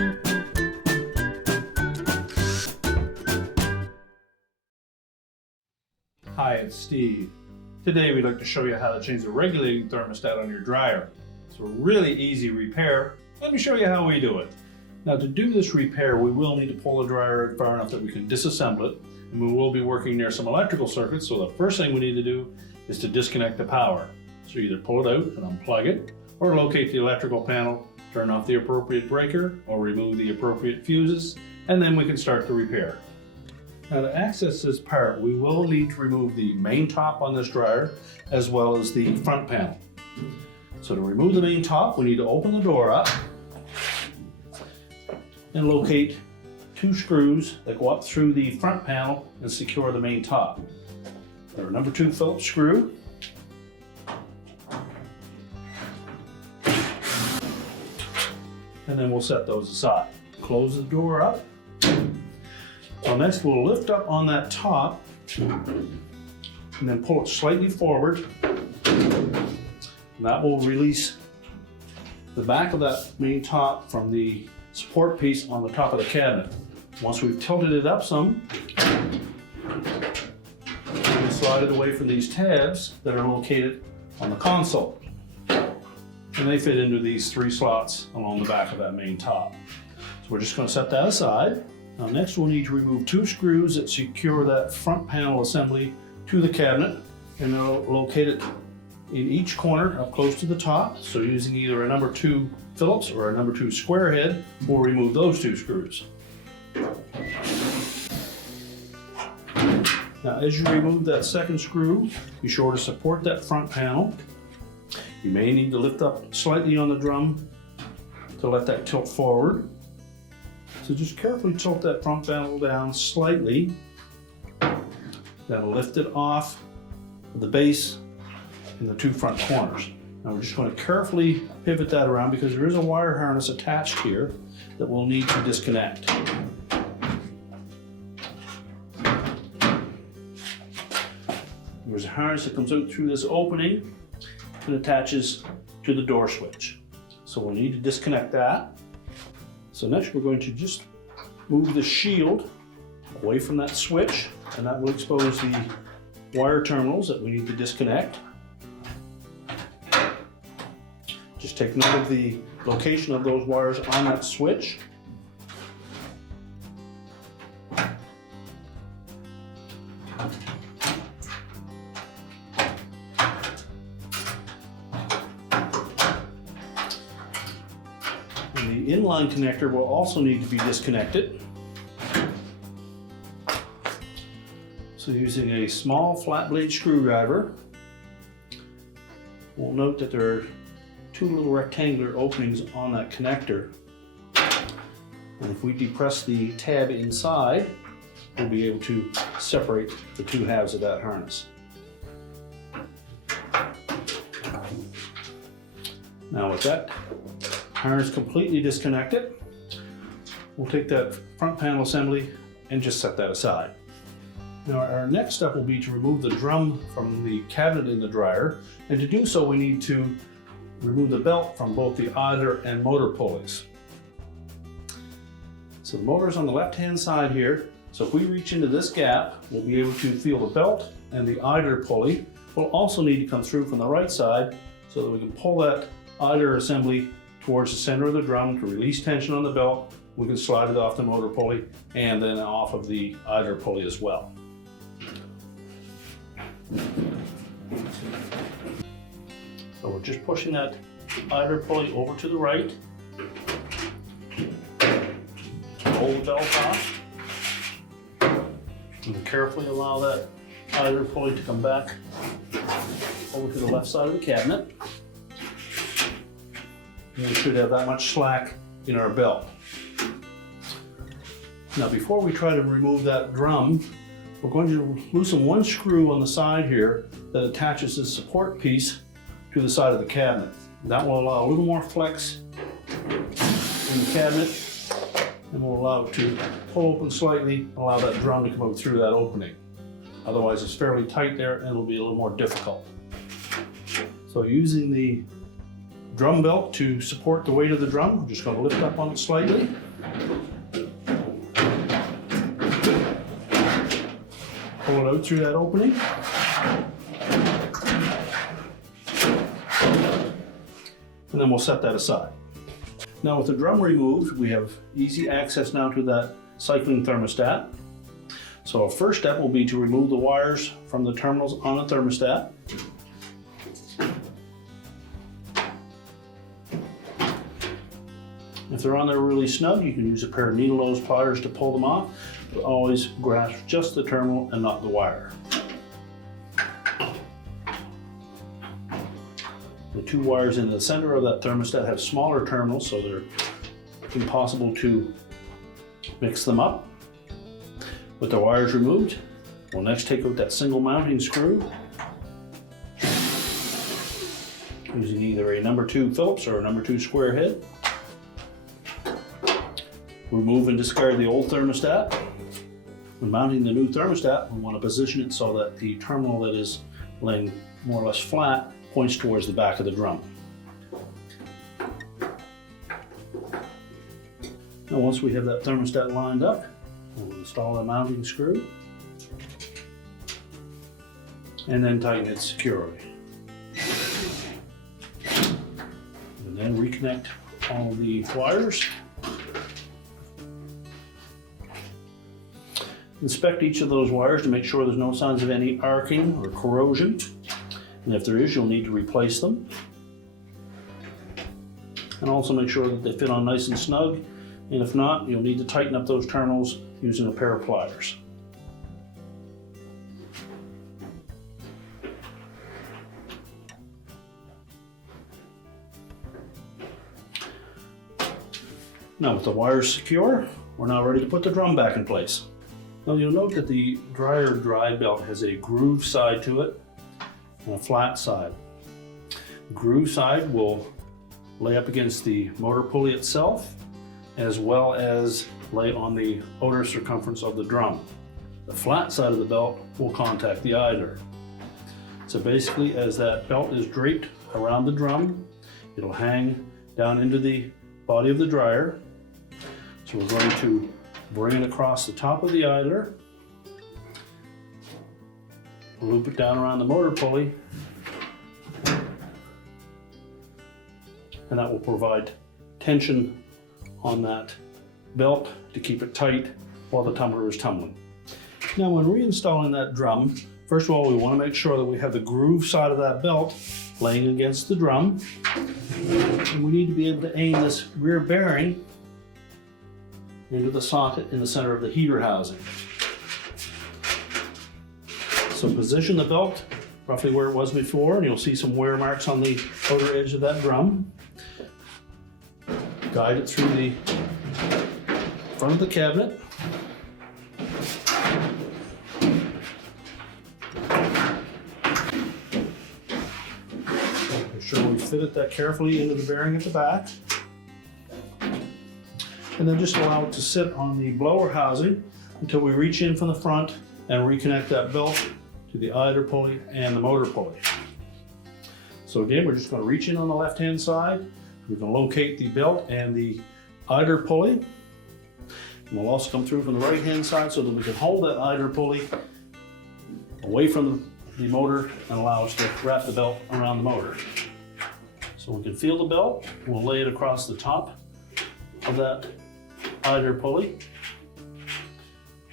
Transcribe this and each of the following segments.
Hi, it's Steve. Today we'd like to show you how to change the regulating thermostat on your dryer. It's a really easy repair. Let me show you how we do it. Now, to do this repair, we will need to pull the dryer far enough that we can disassemble it, and we will be working near some electrical circuits, so the first thing we need to do is to disconnect the power. So either pull it out and unplug it, or locate the electrical panel, turn off the appropriate breaker, or remove the appropriate fuses, and then we can start the repair. Now, to access this part, we will need to remove the main top on this dryer, as well as the front panel. So to remove the main top, we need to open the door up and locate two screws that go up through the front panel and secure the main top. They're a number 2 Phillips screw. And then we'll set those aside. Close the door up. So next we'll lift up on that top and then pull it slightly forward. And that will release the back of that main top from the support piece on the top of the cabinet. Once we've tilted it up some, we can slide it away from these tabs that are located on the console. And they fit into these 3 slots along the back of that main top. So we're just going to set that aside. Now next we'll need to remove 2 screws that secure that front panel assembly to the cabinet, and they'll locate it in each corner up close to the top. So using either a number 2 Phillips or a number 2 square head, we'll remove those 2 screws. Now as you remove that second screw, be sure to support that front panel. You may need to lift up slightly on the drum to let that tilt forward. So just carefully tilt that front panel down slightly. That'll lift it off the base in the 2 front corners. Now we're just going to carefully pivot that around because there is a wire harness attached here that we'll need to disconnect. There's a harness that comes out through this opening and attaches to the door switch. So we'll need to disconnect that. So next we're going to just move the shield away from that switch, and that will expose the wire terminals that we need to disconnect. Just take note of the location of those wires on that switch. The inline connector will also need to be disconnected. So using a small flat blade screwdriver, we'll note that there are 2 little rectangular openings on that connector. And if we depress the tab inside, we'll be able to separate the 2 halves of that harness. Now with that harness completely disconnected, we'll take that front panel assembly and just set that aside. Now our next step will be to remove the drum from the cabinet in the dryer, and to do so we need to remove the belt from both the idler and motor pulleys. So the motor is on the left hand side here, so if we reach into this gap, we'll be able to feel the belt, and the idler pulley will also need to come through from the right side so that we can pull that idler assembly towards the center of the drum to release tension on the belt. We can slide it off the motor pulley and then off of the idler pulley as well. So we're just pushing that idler pulley over to the right. Roll the belt off. And carefully allow that idler pulley to come back over to the left side of the cabinet. And we should have that much slack in our belt. Now before we try to remove that drum, we're going to loosen 1 screw on the side here that attaches the support piece to the side of the cabinet. That will allow a little more flex in the cabinet, and will allow it to pull open slightly, allow that drum to come out through that opening. Otherwise it's fairly tight there and it'll be a little more difficult. So using the drum belt to support the weight of the drum, I'm just going to lift up on it slightly. Pull it out through that opening. And then we'll set that aside. Now with the drum removed, we have easy access now to that cycling thermostat. So our first step will be to remove the wires from the terminals on the thermostat. If they're on there really snug, you can use a pair of needle nose pliers to pull them off, but always grasp just the terminal and not the wire. The two wires in the center of that thermostat have smaller terminals, so they're impossible to mix them up. With the wires removed, we'll next take out that single mounting screw, using either a number 2 Phillips or a number 2 square head. Remove and discard the old thermostat. When mounting the new thermostat, we want to position it so that the terminal that is laying more or less flat points towards the back of the drum. Now once we have that thermostat lined up, we'll install the mounting screw and then tighten it securely. And then reconnect all the wires. Inspect each of those wires to make sure there's no signs of any arcing or corrosion. And if there is, you'll need to replace them. And also make sure that they fit on nice and snug. And if not, you'll need to tighten up those terminals using a pair of pliers. Now with the wires secure, we're now ready to put the drum back in place. Now you'll note that the dryer dry belt has a groove side to it and a flat side. The groove side will lay up against the motor pulley itself, as well as lay on the outer circumference of the drum. The flat side of the belt will contact the idler. So basically, as that belt is draped around the drum, it'll hang down into the body of the dryer. So we're going to bring it across the top of the idler, loop it down around the motor pulley, and that will provide tension on that belt to keep it tight while the tumbler is tumbling. Now when reinstalling that drum, first of all we want to make sure that we have the groove side of that belt laying against the drum, and we need to be able to aim this rear bearing into the socket in the center of the heater housing. So position the belt roughly where it was before, and you'll see some wear marks on the outer edge of that drum. Guide it through the front of the cabinet. Make sure we fit that carefully into the bearing at the back. And then just allow it to sit on the blower housing until we reach in from the front and reconnect that belt to the idler pulley and the motor pulley. So again, we're just going to reach in on the left-hand side. We can locate the belt and the idler pulley. And we'll also come through from the right-hand side so that we can hold that idler pulley away from the motor and allow us to wrap the belt around the motor. So we can feel the belt. We'll lay it across the top of that idler pulley.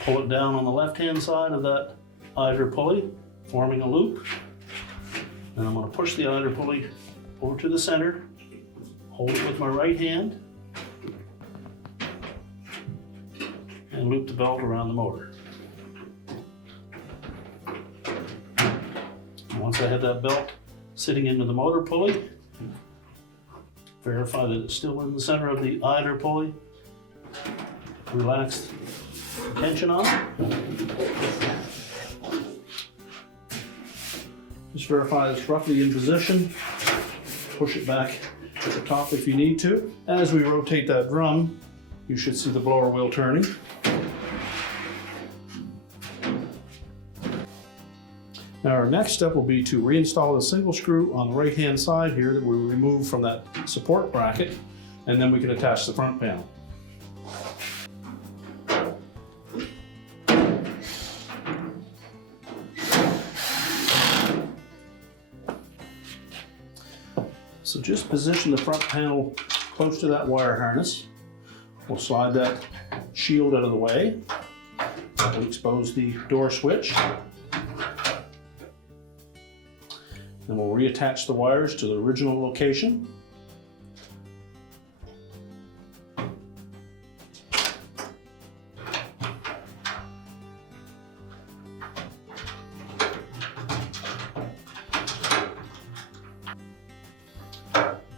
Pull it down on the left-hand side of that idler pulley, forming a loop. And I'm going to push the idler pulley over to the center, hold it with my right hand, and loop the belt around the motor. And once I have that belt sitting into the motor pulley, verify that it's still in the center of the idler pulley. Relax the tension on it. Just verify it's roughly in position. Push it back at the top if you need to. As we rotate that drum, you should see the blower wheel turning. Now our next step will be to reinstall the single screw on the right-hand side here that we removed from that support bracket, and then we can attach the front panel. So just position the front panel close to that wire harness. We'll slide that shield out of the way. We'll expose the door switch. Then we'll reattach the wires to the original location.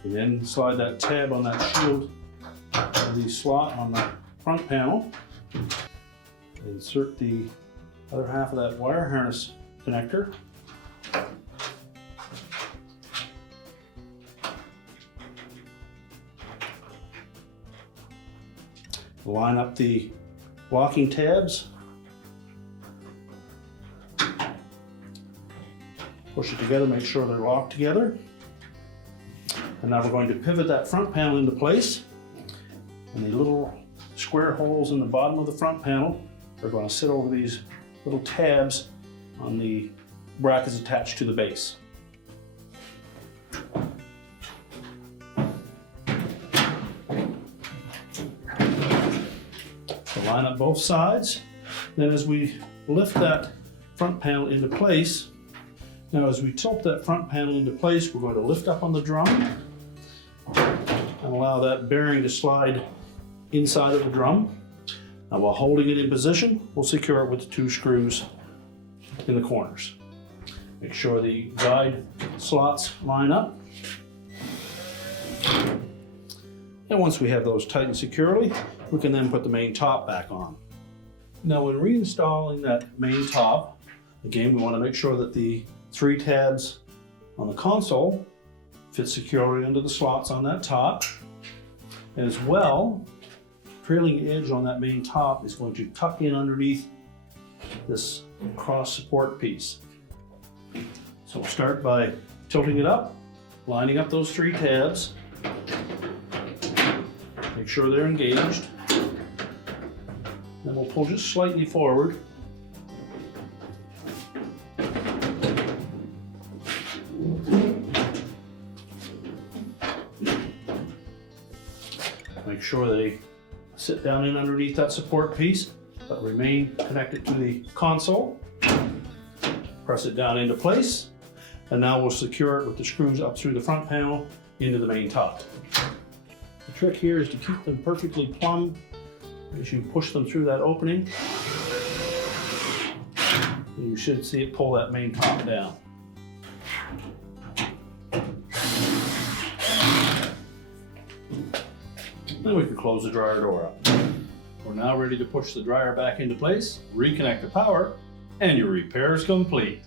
And then slide that tab on that shield to the slot on the front panel. Insert the other half of that wire harness connector. Line up the locking tabs. Push it together, make sure they're locked together. And now we're going to pivot that front panel into place. And the little square holes in the bottom of the front panel are going to sit over these little tabs on the brackets attached to the base. So line up both sides. Then as we lift that front panel into place, now as we tilt that front panel into place, we're going to lift up on the drum and allow that bearing to slide inside of the drum. Now while holding it in position, we'll secure it with the 2 screws in the corners. Make sure the guide slots line up. And once we have those tightened securely, we can then put the main top back on. Now when reinstalling that main top, again, we want to make sure that the 3 tabs on the console fit securely into the slots on that top. As well, trailing edge on that main top is going to tuck in underneath this cross support piece. So we'll start by tilting it up, lining up those 3 tabs. Make sure they're engaged. Then we'll pull just slightly forward. Make sure they sit down in underneath that support piece, but remain connected to the console. Press it down into place, and now we'll secure it with the screws up through the front panel into the main top. The trick here is to keep them perfectly plumb as you push them through that opening. You should see it pull that main top down. Then we can close the dryer door up. We're now ready to push the dryer back into place, reconnect the power, and your repair is complete.